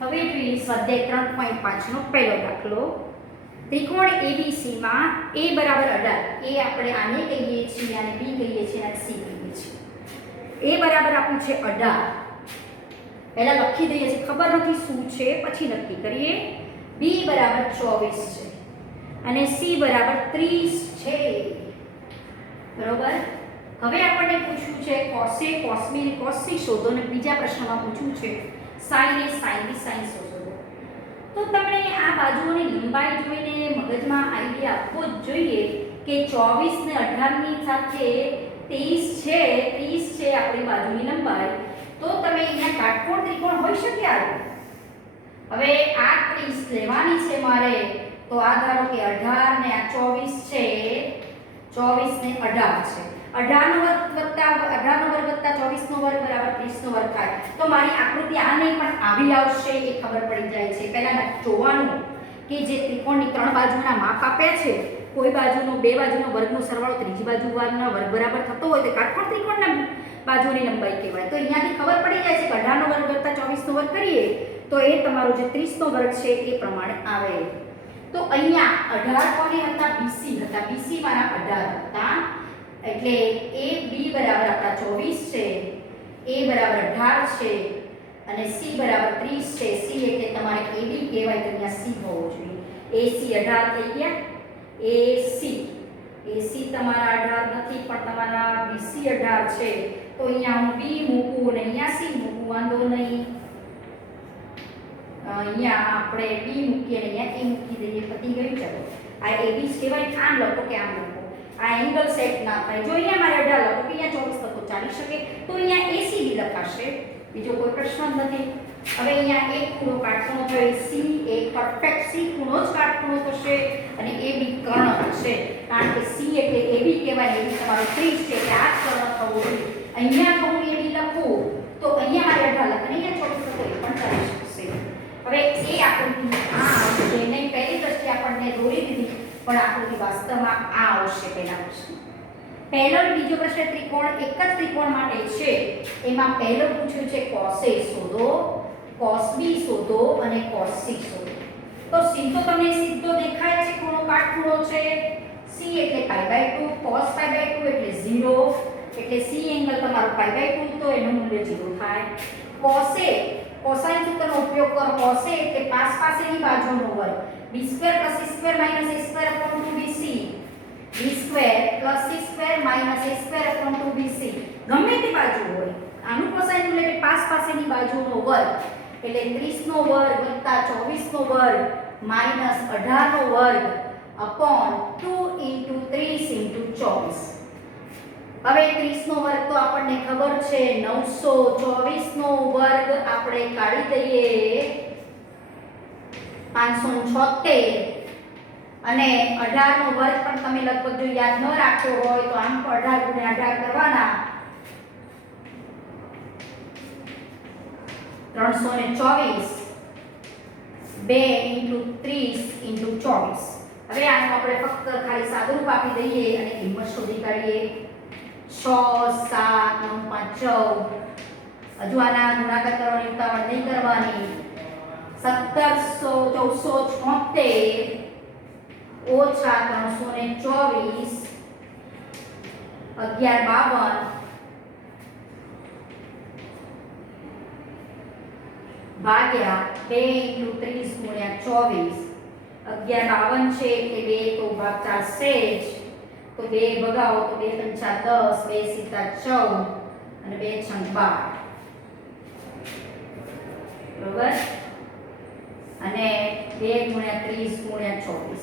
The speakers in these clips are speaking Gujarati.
હવે જોઈએ સ્વાધ્યાય 3.5 નો પહેલો દાખલો. ત્રિકોણ ABC માં A બરાબર 18, એ આપણે આને કહીએ છીએ, આને B કહીએ છીએ અને C કહીએ છીએ. A બરાબર આપણું છે 18. પહેલા લખી દઈએ છીએ, ખબર નથી શું છે પછી નક્કી કરીએ. B બરાબર 24 છે અને C બરાબર 30 છે. બરોબર. હવે આપણને પૂછ્યું છે cos A, cos B, cos C શોધો અને બીજા પ્રશ્નમાં પૂછ્યું છે sin A, sin B, sin C શોધો. તો તમને આ બાજુઓની લંબાઈ જોઈને મગજમાં આઈડિયા આપવો જ જોઈએ કે 24 ને 18 ની સાથે 30 છે, 30 છે આપણી બાજુની લંબાઈ. તો તમે અહીંયા કાટકોણ ત્રિકોણ હોઈ શકે આ. હવે આ 30 લેવાની છે મારે, તો આ ધારો કે 18 ને આ 24 છે, 24 ને 18 છે. 18 નો વર્ગ વત્તા 18 નો વર્ગ વત્તા 24 નો વર્ગ બરાબર 30 નો વર્ગ થાય. તો મારી આકૃતિ આ નહીં પણ આવી આવશે એ ખબર પડી જાય છે. પહેલા જોવાનું કે જે ત્રિકોણની ત્રણ બાજુના માપ આપ્યા છે, કોઈ બાજુનો બે બાજુનો વર્ગનો સરવાળો ત્રીજી બાજુના વર્ગ બરાબર થતો હોય તો કાટકોણ ત્રિકોણના બાજુની લંબાઈ કહેવાય. તો અહીંયાથી ખબર પડી જાય છે કે 18 નો વર્ગ વત્તા 24 નો વર્ગ કરીએ તો એ તમારો જે 30 નો વર્ગ છે એ પ્રમાણે આવે. તો અહીંયા 18 કોને હતા? BC હતા. BC મારા 18 હતા. એટલે AB બરાબર આપણા 24 છે, A બરાબર 18 છે અને C બરાબર 30 છે. C એટલે તમારે AB કહેવાય તો અહીંયા C હોવો જોઈએ. AC 18 થઈ ગયા. AC તમારા 18 નથી પણ તમારા BC 18 છે. તો અહીંયા હું B મૂકું અને અહીંયા C મૂકું, વાંધો નહીં. અહીંયા આપણે B મૂકીએ અને અહીંયા A મૂકી દઈએ, પતી ગયું. ચાલો આ AB કહેવાય. આમ લખો કે આમ લખો, આ એંગલ સેટ ના થાય. જો અહીંયા મારે 18 લખો કે અહીંયા 24 તો ચાલી શકે, તો અહીંયા ACB લખાશે, બીજો કોઈ પ્રશ્ન જ નથી. હવે અહીંયા એક ખૂણો કાટખૂણો થયો, C એક પરફેક્ટ C ખૂણો જ કાટખૂણો થશે અને AB કર્ણ થશે. કારણ કે C એટલે AB કહેવાય, AB તમારો 30 છે એટલે આ કર્ણ થવો જોઈએ. અહીંયા જો હું AB લખું તો અહીંયા મારે 18 લખે, અહીંયા 24 તો એ પણ ચાલી શકશે. હવે એ આકૃતિ આ આવશે, નહીં પહેલી દ્રષ્ટિએ આપણને દોરી દીધી પણ આકૃતિ વાસ્તવમાં આ આવશે. પહેલા પ્રશ્ન, પહેલો અને બીજો પ્રશ્ન ત્રિકોણ એક જ ત્રિકોણ માટે છે. એમાં પહેલો પૂછ્યું છે cos A શોધો, cos B શોધો અને cos C શોધો. તો C તો તમને સીધો દેખાય છે, ખૂણો કાટખૂણો છે. C એટલે π/2, cos π/2 એટલે 0, એટલે C એંગલ તમારો π/2 તો એનું મૂલ્ય 0 થાય. cos A, કોસાઇન સૂત્રનો ઉપયોગ કરો. cos A એટલે પાસેની બાજુનો વર્ગ, b² + c² - a² / 2bc, b² + c² - a² / 2bc. ગમે તે બાજુ હોય, આનું કોસાઇન મૂલ્ય એટલે પાસેની બાજુનો વર્ગ એટલે 30 નો વર્ગ વત્તા 24 નો વર્ગ માઈનસ 18 નો વર્ગ અપોન 2 * 30 * 24. હવે 30 નો વર્ગ તો આપણને ખબર છે 924 નો વર્ગ આપણે કાઢી દઈએ 576 અને 18 નો વર્ગ પણ તમે લગભગ જો યાદ ન રાખ્યો હોય તો આમ 18 * 18 કરવાના 324 2 * 30 * 24. હવે આનું આપણે ફક્ત ખાલી સાદુરૂપ આપી દઈએ અને કિંમત શોધી કાઢીએ. 6 7 9 5 14. હજુ આના ગુણાકાર કરવાની ઉતાવળ નહીં કરવાની. 1776 ઓછા 324 1152 ભાગ્યા 2 * 30 * 24. 1152 છે એટલે 2 તો ભાગ ચાલશે જ, તો 2 ભગાવો તો 2 × 10, 2 × 14 અને 2 × 12. બરોબર. અને 2 × 30 * 24.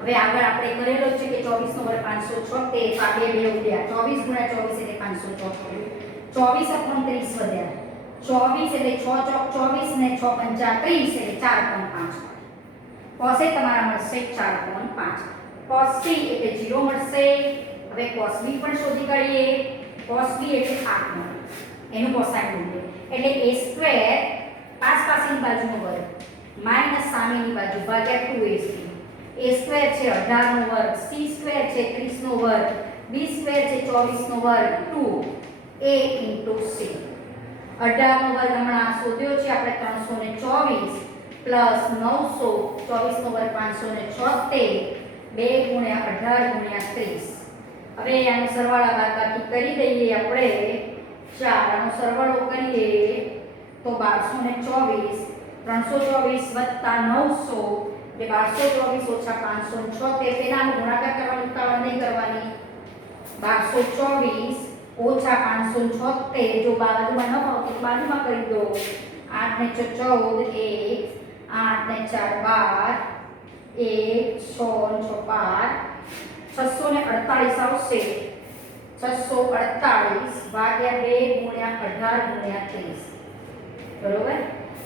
હવે આગળ આપણે કરેલો છે કે 24 નો વર્ગ 576, તો આ 2 ઉડ્યા. 24 × 24 એટલે 576. 24/30 વધ્યા. 24 એટલે 6 ચોક 24 ને 6 પંચા 30 એટલે 4.5. cos A તમારા મળશે 4.5. cos C એટલે 0 મળશે. હવે cos B પણ શોધી કાઢીએ. cos B એટલે 8 મળે, એનું કોસાઇન મૂલ્ય એટલે a² પાસેની બાજુનો વર્ગ માઈનસ સામેની બાજુ ભાગ્યા 2ac. a² છે 18 નો વર્ગ, c² છે 30 નો વર્ગ, b² છે 24 નો વર્ગ 2a * c. 18 નો વર્ગ હમણાં શોધ્યો છે આપણે 324 પ્લસ 900 24 નો વર્ગ 576 2 ગુણ્યા 18 ગુણ્યા 30. હવે આનો સરવાળા બાદબાકી કરી દઈએ આપણે 4 આનો સરવાળો કરીએ તો 1224 324 વત્તા 900 એટલે 1224 ઓછા 576 તેના ગુણાકાર કરવાની ઉતાવળ નહીં કરવાની 1224 ઓછા 576 જો બાજુમાં ન હોય તો બાજુમાં કરી દો 8 ને 14 1 8 ને 4 12 1 6 6 આવશે 648 ભાગ્યા 2 ગુણ્યા 18 ગુણ્યા 30 બરોબર.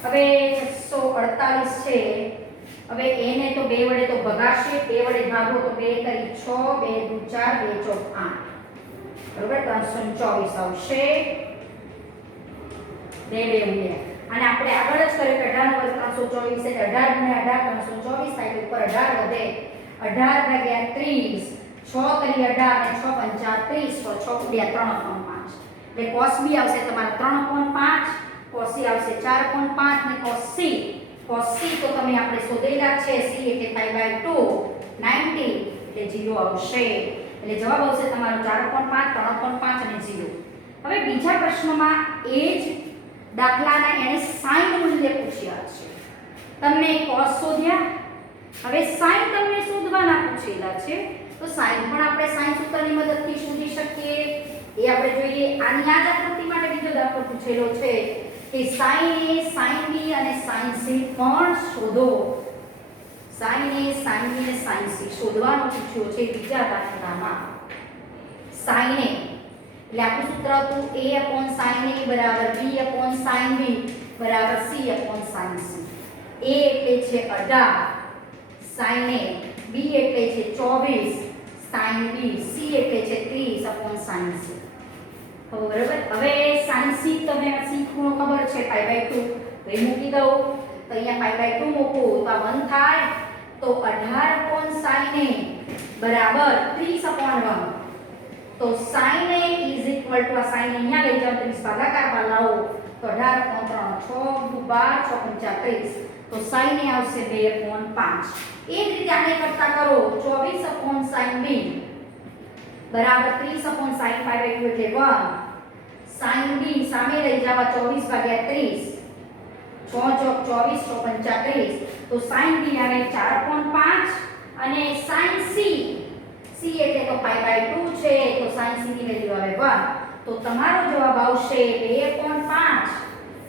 હવે 648 છે, હવે એને તો 2 વડે તો ભગાશે, 2 વડે ભાગો તો 2 કરી 6 2 દુ 4 2 ચોક 8 બરોબર. 324 આવશે 2 ઉમેર્યા અને આપણે આગળ જ કર્યું કે 18 નો વર્ગ 324 એટલે 18 ગુણ્યા 18 324 થાય ઉપર 18 વધે 18 ભાગ્યા 30 6 કરી 18 અને 6 પંચા 30 6 ગુણ્યા 3.5 એટલે cos b આવશે તમારા 3.5 cos c આવશે 4.5 ને cos c તો તમે આપણે શોધેલા છે c એટલે 5/2 90 એટલે 0 આવશે. એટલે જવાબ આવશે તમારો 4.5 3.5 અને 0. હવે બીજા પ્રશ્નમાં એ જ દાખલાના એને sin મૂલ્ય પૂછ્યા છે. તમને cos શોધ્યા, હવે sin તમને શોધવાના પૂછેલા છે તો sin પણ આપણે sin સૂત્રની મદદથી શોધી શકીએ. એ આપણે જોઈએ. આની આ જ આકૃતિ માટે બીજો દાખલો પૂછેલો છે કે sin a sin b અને sin c પણ શોધો. sin a sin b અને sin c શોધવાનું પૂછ્યું છે બીજા દાખલામાં. sin a એટલે આપણું સૂત્ર હતું a/sin a બરાબર b/sin b બરાબર c/sin c. a એટલે છે 18 sin a, b એટલે છે 24 sin b, c એટલે છે 30/sin c. બરોબર. હવે sin c તમને c ખૂણો ખબર છે π/2 તો એ મૂકી દઉં તો અહીંયા π/2 મૂકું તો આ 1 થાય તો 18/sin a બરાબર 30/1 તો sin a is equal to આ sin અહીંયા લઈ જાઓ 30 ભાગાકારમાં લાવો તો 18/3 6 12 6 5 30 તો sin a આવશે 2/5. એ જ રીતે આને કરતા કરો 24/sin b બરાબર 30/sin π/2 એટલે 1 sin b સામે લઈ જવા 24/30 6 ચોક 24 6 35 તો sin b આવે 4.5 અને sin c એટલે તો π/2 છે તો sin c ની વેલ્યુ આવે 1 તો તમારો જવાબ આવશે 2.5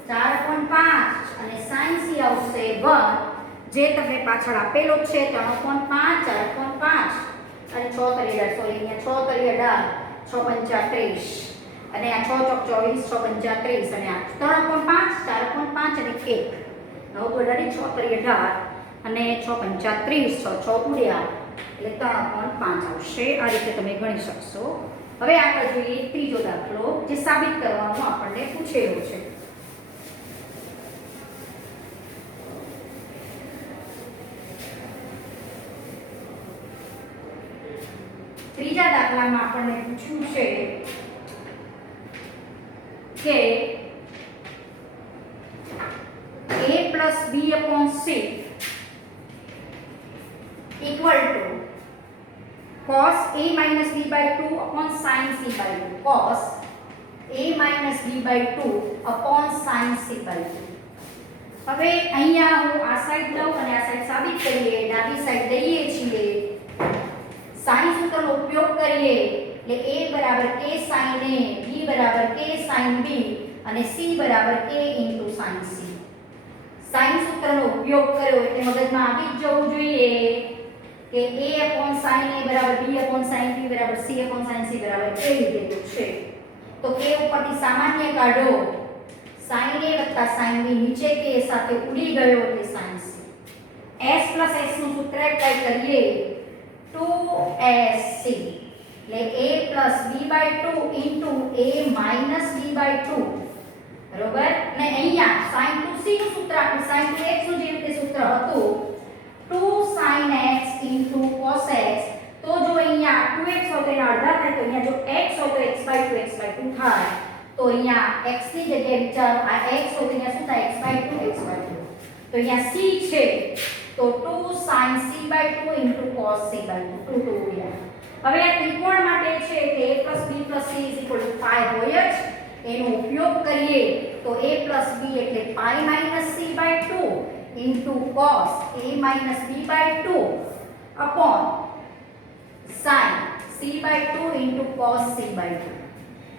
4.5 અને sin c આવશે 1 જે તમને પાછળ આપેલો છે 3.5 4.5 અને 6 તરી 18 સોરી અહીંયા 6 તરી 18 6 પંચા 30 અને આ 6 ચોક 24 6 પંચા 30 અને આ 3.5 4.5 અને 1 9 તો 6 તરી 18 અને 6 પંચા 30 6 ગુણ્યા એટલે 3.5 આવશે. આ રીતે તમે ગણી શકશો. હવે આગળ જોઈએ ત્રીજો દાખલો જે સાબિત કરવાનો આપણને પૂછેલો છે. ત્રીજા દાખલામાં આપણને પૂછ્યું છે કે a plus b upon c equal to cos a minus b by 2 upon sin c by 2. Cos a minus b by 2 upon sin c by 2. હવે અહીંયા હું આ સાઈડ લઉં અને આ સાઈડ સાબિત કરીએ. ડાબી સાઈડ લઈએ છીએ. sin સૂત્રનો ઉપયોગ કરીએ એટલે a બરાબર k sin a, b બરાબર k sin b અને c બરાબર k sin c. sin સૂત્રનો ઉપયોગ કર્યો એટલે મગજમાં આવી જ જવું જોઈએ કે a/sin a બરાબર b/sin b બરાબર c/sin c બરાબર k લીધેલું છે. તો k ઉપરથી સામાન્ય કાઢો sin a + sin b નીચે k સાથે ઉડી ગયો એટલે sin c. s + s નું સૂત્ર એપ્લાય કરીએ 2sc એટલે a + b/2 a - b/2 બરોબર. ને અહીંયા sin 2c નું સૂત્ર આપણે sin 2x નું જે રીતે સૂત્ર હતું 2 sin x cos x તો જો અહીંયા 2x હોય તો એના અડધા થાય તો અહીંયા જો x હોય તો x/2 થાય તો અહીંયા x ની જગ્યાએ વિચારો આ x હોય તો અહીંયા શું થાય x/2 x/2 તો અહીંયા c છે તો 2 sin c/2 cos c/2 2 ગયા હવે આ ત્રિકોણ માટે છે કે a + b + c = π હોય જ એનો ઉપયોગ કરીએ તો a + b એટલે π - c/2 cos a - b/2 upon sin c/2 cos c/2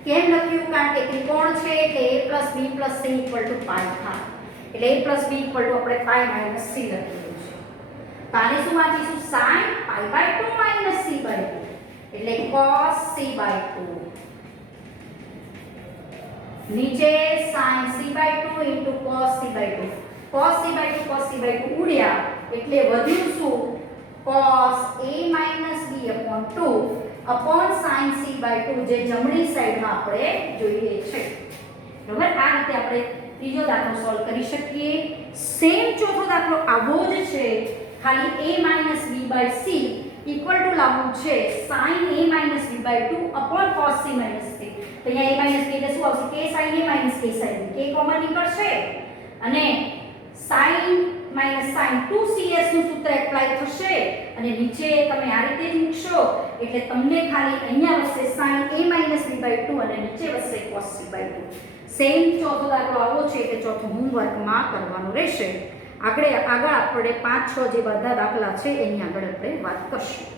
કેમ લખ્યું કારણ કે ત્રિકોણ છે એટલે a + b + c = π થાય એટલે a + b = આપણે π - c લખીશું છે તો આને શું વાંચીશું sin π/2 - c/2 એટલે cos c/2 નીચે sin c/2 cos c/2 cos c/2 ઉડ્યા એટલે વધ્યું શું cos a - b/2 upon sin c/2 જે જમણી સાઈડમાં આપણે જોઈએ છે બરાબર આ રીતે આપણે ત્રીજો દાખલો સોલ્વ કરી શકીએ સેમ ચોથો દાખલો આવો જ છે ખાલી a - b/c ઇક્વલ ટુ લાવવું છે sin a - b/2 upon cos c - c તો અહીંયા a - b એટલે શું આવશે k sin a - k sin b k common નીકળશે અને sin sin 2cs નું સૂત્ર એપ્લાય થશે અને નીચે તમે આ રીતે જ મૂકશો એટલે તમને ખાલી અહીંયા વધશે sin a - b/2 અને નીચે વધશે cos c/2 સેમ ચોથો દાખલો આવો છે કે ચોથો હોમવર્કમાં કરવાનો રહેશે આગળ આપણે 5-6 જે બધા દાખલા છે એની આગળ આપણે વાત કરશું